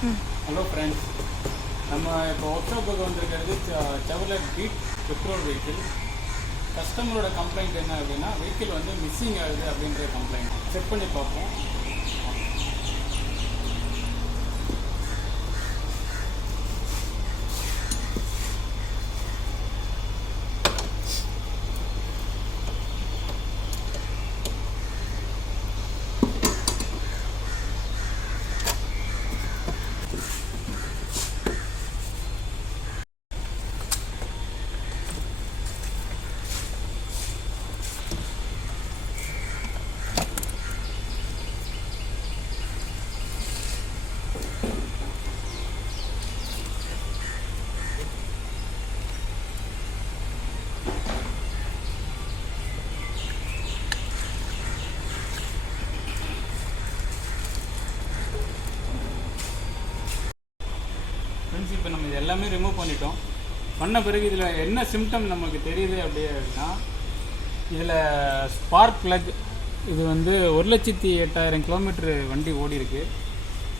Hello friends, நம்ம இப்போ work ஷாப்புக்கு வந்திருக்கிறது செவர்லெட் பீட் பெட்ரோல் வெஹிக்கிள். கஸ்டமரோட கம்ப்ளைண்ட் என்ன அப்படின்னா, வெஹிக்கிள் வந்து மிஸ்ஸிங் ஆகுது அப்படின்ற கம்ப்ளைண்ட். செக் பண்ணி பார்ப்போம். ஃப்ரெண்ட்ஸ், இப்போ நம்ம இது எல்லாமே ரிமூவ் பண்ணிட்டோம். பண்ண பிறகு இதில் என்ன சிம்டம் நமக்கு தெரியுது அப்படின்னா, இதில் ஸ்பார்க் ப்ளக் இது வந்து 1,08,000 கிலோமீட்டர் வண்டி ஓடி இருக்கு.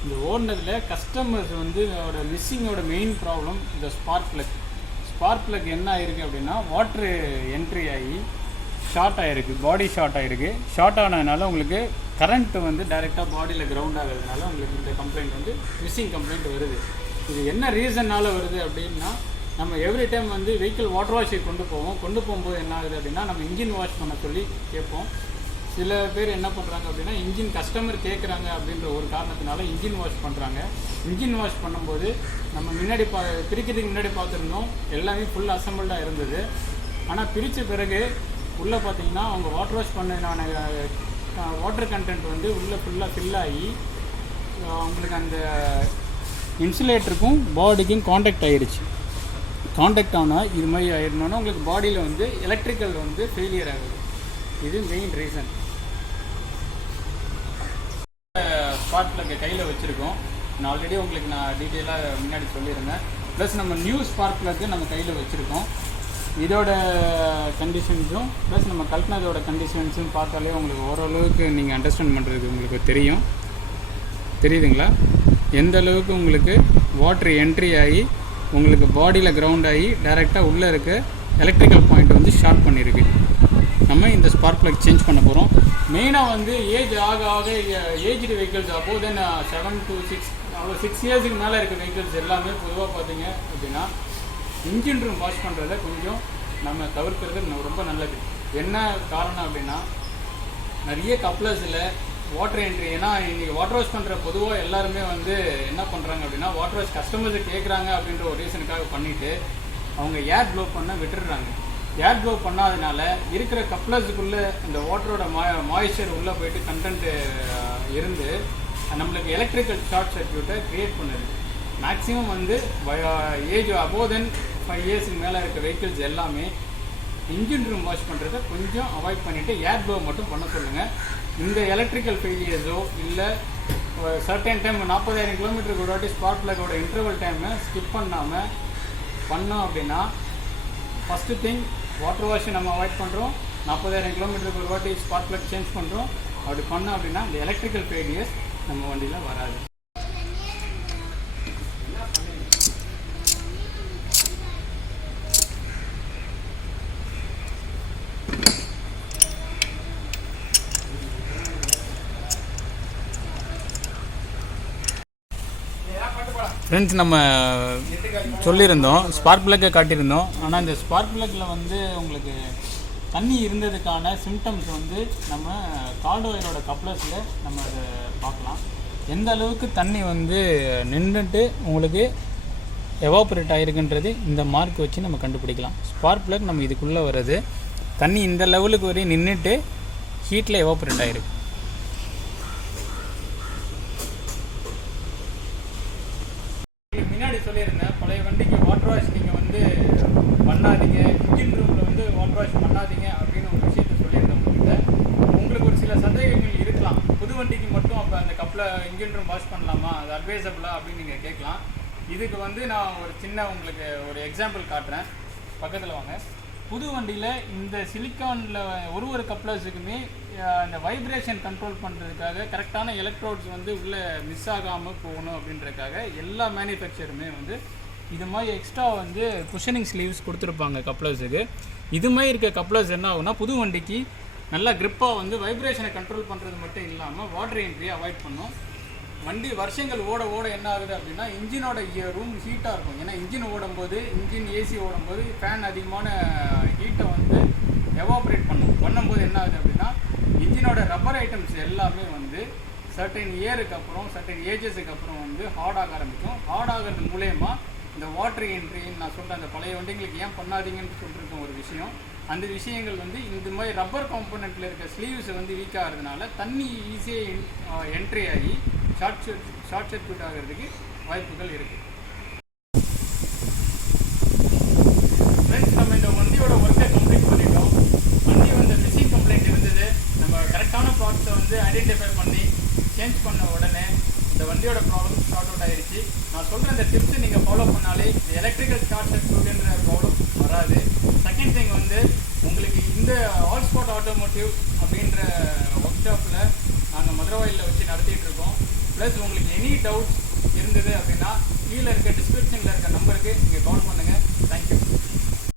இந்த ஓடினதில் கஸ்டமர்ஸ் வந்து அதோட மிஸ்ஸிங்கோட மெயின் ப்ராப்ளம் இந்த ஸ்பார்க் ப்ளக் என்ன ஆகிருக்கு அப்படின்னா, வாட்ரு என்ட்ரி ஆகி ஷார்ட் ஆகிருக்கு, பாடி ஷார்ட் ஆகிருக்கு. ஷார்ட் ஆனதுனால உங்களுக்கு கரண்ட்டு வந்து டைரெக்டாக பாடியில் கிரவுண்ட் ஆகிறதுனால உங்களுக்கு இந்த கம்ப்ளைண்ட் வந்து மிஸ்ஸிங் கம்ப்ளைண்ட் வருது. இது என்ன ரீசன்னால் வருது அப்படின்னா, நம்ம எவ்ரி டைம் வந்து வெஹிக்கிள் வாட்டர் வாஷுக்கு கொண்டு போகும்போது என்ன ஆகுது அப்படின்னா, நம்ம இன்ஜின் வாஷ் பண்ண சொல்லி கேட்போம். சில பேர் என்ன பண்ணுறாங்க அப்படின்னா, இன்ஜின் கஸ்டமர் கேட்குறாங்க அப்படின்ற ஒரு காரணத்தினால இன்ஜின் வாஷ் பண்ணுறாங்க. இன்ஜின் வாஷ் பண்ணும்போது நம்ம முன்னாடி பிரிக்கிறதுக்கு முன்னாடி பார்த்துருந்தோம், எல்லாமே ஃபுல் அசம்பிள்டாக இருந்தது. ஆனால் பிரித்த பிறகு உள்ளே பார்த்தீங்கன்னா அவங்க வாட்டர் வாஷ் பண்ணதான வாட்டர் கண்டென்ட் வந்து உள்ளே ஃபுல்லாக ஃபில் ஆகி அவங்களுக்கு அந்த இன்சுலேட்டருக்கும் பாடிக்கும் காண்டாக்ட் ஆகிடுச்சு. காண்டாக்ட் ஆனால் இது மாதிரி ஆகிடணுன்னா உங்களுக்கு பாடியில் வந்து எலக்ட்ரிக்கல் வந்து ஃபெயிலியர் ஆகுது. இது மெயின் ரீசன். ஸ்பார்க் ப்ளக் கையில் வச்சுருக்கோம். நான் ஆல்ரெடி உங்களுக்கு டீட்டெயிலாக முன்னாடி சொல்லியிருந்தேன். ப்ளஸ் நம்ம நியூ ஸ்பார்க் ப்ளக்கு நம்ம கையில் வச்சுருக்கோம். இதோட கண்டிஷன்ஸும் ப்ளஸ் நம்ம கல்பனதோட கண்டிஷன்ஸும் பார்த்தாலே உங்களுக்கு ஓரளவுக்கு நீங்கள் அண்டர்ஸ்டாண்ட் பண்ணுறது உங்களுக்கு தெரியுதுங்களா? எந்த அளவுக்கு உங்களுக்கு வாட்ரு என்ட்ரி ஆகி உங்களுக்கு பாடியில் கிரவுண்ட் ஆகி டைரெக்டாக உள்ளே இருக்க எலக்ட்ரிக்கல் பாயிண்ட் வந்து ஷார்ட் பண்ணியிருக்கு. நம்ம இந்த ஸ்பார்க் ப்ளக் சேஞ்ச் பண்ண போகிறோம். மெயினாக வந்து ஏஜ் ஆக ஏஜ்டு வெஹிக்கிள்ஸ் அப்போது தென் 7 to 6 இயர்ஸுக்கு மேலே இருக்க வெஹிக்கிள்ஸ் எல்லாமே பொதுவாக பார்த்தீங்க அப்படின்னா இன்ஜின் ரூம் வாஷ் பண்ணுறத கொஞ்சம் நம்ம தவிர்க்கிறது ரொம்ப நல்லது. என்ன காரணம் அப்படின்னா, நிறைய கப்ளர்ஸில் வாட்டர் என்ட்ரி, ஏன்னா இன்றைக்கி வாட்டர் வாஷ் பண்ணுற பொதுவாக எல்லாருமே வந்து என்ன பண்ணுறாங்க அப்படின்னா, வாட்டர் வாஷ் கஸ்டமர்ஸை கேட்குறாங்க அப்படின்ற ஒரு ரீசனுக்காக பண்ணிவிட்டு அவங்க ஏர் ப்ளோ பண்ண விட்டுடுறாங்க. ஏர் ப்ளோ பண்ணாதனால இருக்கிற கப்ளர்ஸுக்குள்ளே இந்த வாட்டரோட மாய்ஸ்சர் உள்ளே போயிட்டு கண்டென்ட்டு இருந்து நம்மளுக்கு எலக்ட்ரிக்கல் ஷார்ட் சர்க்யூட்டை க்ரியேட் பண்ணுது. மேக்ஸிமம் வந்து ஏஜ் அபோவ் தென் 5 இயர்ஸுக்கு மேலே இருக்க வெஹிக்கிள்ஸ் எல்லாமே இன்ஜின் ரூம் வாஷ் பண்ணுறதை கொஞ்சம் அவாய்ட் பண்ணிவிட்டு ஏர் ப்ளோ மட்டும் பண்ண சொல்லுங்கள். இந்த எலக்ட்ரிக்கல் ஃபெயிலியர்ஸோ இல்லை சர்டன் டைம் 40,000 கிலோமீட்டருக்கு ஒரு வாட்டி ஸ்பார்க் ப்ளக்கோட இன்டர்வல் டைமை ஸ்கிப் பண்ணோம் அப்படின்னா, ஃபஸ்ட்டு திங் வாட்டர் வாஷை நம்ம அவாய்ட் பண்ணுறோம். 40,000 கிலோமீட்டருக்கு ஒரு வாட்டி ஸ்பார்க் ப்ளக் சேஞ்ச் பண்ணுறோம். அப்படி பண்ணோம் அப்படின்னா இந்த எலக்ட்ரிக்கல் ஃபெயிலியர்ஸ் நம்ம வண்டியில் வராது. ஃப்ரெண்ட்ஸ், நம்ம சொல்லியிருந்தோம், ஸ்பார்க் ப்ளக்கை காட்டியிருந்தோம். ஆனால் இந்த ஸ்பார்க் ப்ளக்கில் வந்து உங்களுக்கு தண்ணி இருந்ததுக்கான சிம்டம்ஸ் வந்து நம்ம கார்டு ஒயரோட கப்ளர்ஸில் நம்ம அதை பார்க்கலாம். எந்த அளவுக்கு தண்ணி வந்து நின்றுட்டு உங்களுக்கு எவாப்ரேட் ஆகிருக்குன்றது இந்த மார்க் வச்சு நம்ம கண்டுபிடிக்கலாம். ஸ்பார்க் ப்ளக் நம்ம இதுக்குள்ளே வர்றது தண்ணி இந்த லெவலுக்கு வரையும் நின்றுட்டு ஹீட்டில் எவாப்ரேட் ஆகிருக்கு. முன்னாடி சொல்லியிருந்தேன், பழைய வண்டிக்கு வாட்டர் வாஷ் நீங்கள் வந்து பண்ணாதீங்க, இன்ஜின் ரூமில் வந்து வாட்டர் வாஷ் பண்ணாதீங்க அப்படின்னு ஒரு விஷயத்த சொல்லியிருந்தேன் உங்கள்கிட்ட. உங்களுக்கு ஒரு சில சந்தேகங்கள் இருக்கலாம். புது வண்டிக்கு மட்டும் அப்போ அந்த கப்பில் இன்ஜின் ரூம் வாஷ் பண்ணலாமா, அது அட்வைசபிளா அப்படின்னு நீங்கள் கேட்கலாம். இதுக்கு வந்து நான் ஒரு சின்ன உங்களுக்கு ஒரு எக்ஸாம்பிள் காட்டுறேன். பக்கத்தில் வாங்க. புது வண்டியில் இந்த சிலிக்கானில் ஒரு கப்ளர்ஸுக்குமே இந்த வைப்ரேஷன் கண்ட்ரோல் பண்ணுறதுக்காக கரெக்டான எலக்ட்ரோட்ஸ் வந்து உள்ளே மிஸ் ஆகாமல் போகணும் அப்படின்றதுக்காக எல்லா மேனுஃபேக்சருமே வந்து இது மாதிரி எக்ஸ்ட்ரா வந்து குஷனிங் ஸ்லீவ்ஸ் கொடுத்துருப்பாங்க கப்ளர்ஸுக்கு. இது மாதிரி இருக்க கப்ளர்ஸ் என்ன ஆகுனா புது வண்டிக்கு நல்லா க்ரிப்பாக வந்து வைப்ரேஷனை கண்ட்ரோல் பண்ணுறது மட்டும் இல்லாமல் வாட்டர் என்ட்ரியை அவாய்ட் பண்ணும். வண்டி வருஷங்கள் ஓட ஓட என்ன ஆகுது அப்படின்னா இன்ஜினோட ரூம் ஹீட்டாக இருக்கும். ஏன்னா இன்ஜின் ஓடும்போது ஏசி ஓடும்போது ஃபேன் அதிகமான ஹீட்டை வந்து எவாப்ரேட் பண்ணும்போது என்ன ஆகுது அப்படின்னா இன்ஜினோட ரப்பர் ஐட்டம்ஸ் எல்லாமே வந்து சர்டன் இயருக்கு அப்புறம் சர்டன் ஏஜஸுக்கு அப்புறம் வந்து ஹார்ட் ஆக ஆரம்பிக்கும். ஹார்ட் ஆகிறது மூலயமா இந்த வாட்டர் என்ட்ரின்னு நான் சொல்கிறேன், அந்த பழைய வண்டிங்களுக்கு ஏன் பண்ணாதீங்கன்னு சொல்லியிருக்கேன் ஒரு விஷயம். அந்த விஷயங்கள் வந்து இந்த மாதிரி ரப்பர் காம்பனண்ட்டில் இருக்க ஸ்லீவ்ஸை வந்து வீக் ஆகிறதுனால தண்ணி ஈஸியாக என்ட்ரி ஆகி ஷார்ட் சர்க்யூட் ஆகிறதுக்கு வாய்ப்புகள் இருக்குது. ஃப்ரெண்ட்ஸ், நம்ம இந்த வண்டியோட ஒர்க்கை கம்ப்ளீட் பண்ணிட்டோம். வண்டி வந்து மிஸ்ஸிங் கம்ப்ளைண்ட் இருந்தது. நம்ம கரெக்டான பார்ட்ஸை வந்து ஐடென்டிஃபை பண்ணி சேஞ்ச் பண்ண உடனே இந்த வண்டியோட ப்ராப்ளம் சார்ட் அவுட் ஆகிடுச்சு. நான் சொல்கிற இந்த டிப்ஸை நீங்கள் ஃபாலோ பண்ணாலே இந்த எலக்ட்ரிக்கல் ஷார்ட் சர்க்யூட்ன்ற ப்ராப்ளம் வராது. செகண்ட் திங் வந்து உங்களுக்கு இந்த ஆல் ஸ்பாட் ஆட்டோமோட்டிவ் அப்படின்ற ஒர்க் ஷாப்பில் நாங்கள் மதுரவாயிலில் வச்சு நடத்திட்டு இருக்கோம். ப்ளஸ் உங்களுக்கு எனி டவுட்ஸ் இருந்தது அப்படின்னா கீழே இருக்க டிஸ்கிரிப்ஷனில் இருக்க நம்பருக்கு நீங்கள் கால் பண்ணுங்கள். தேங்க்யூ.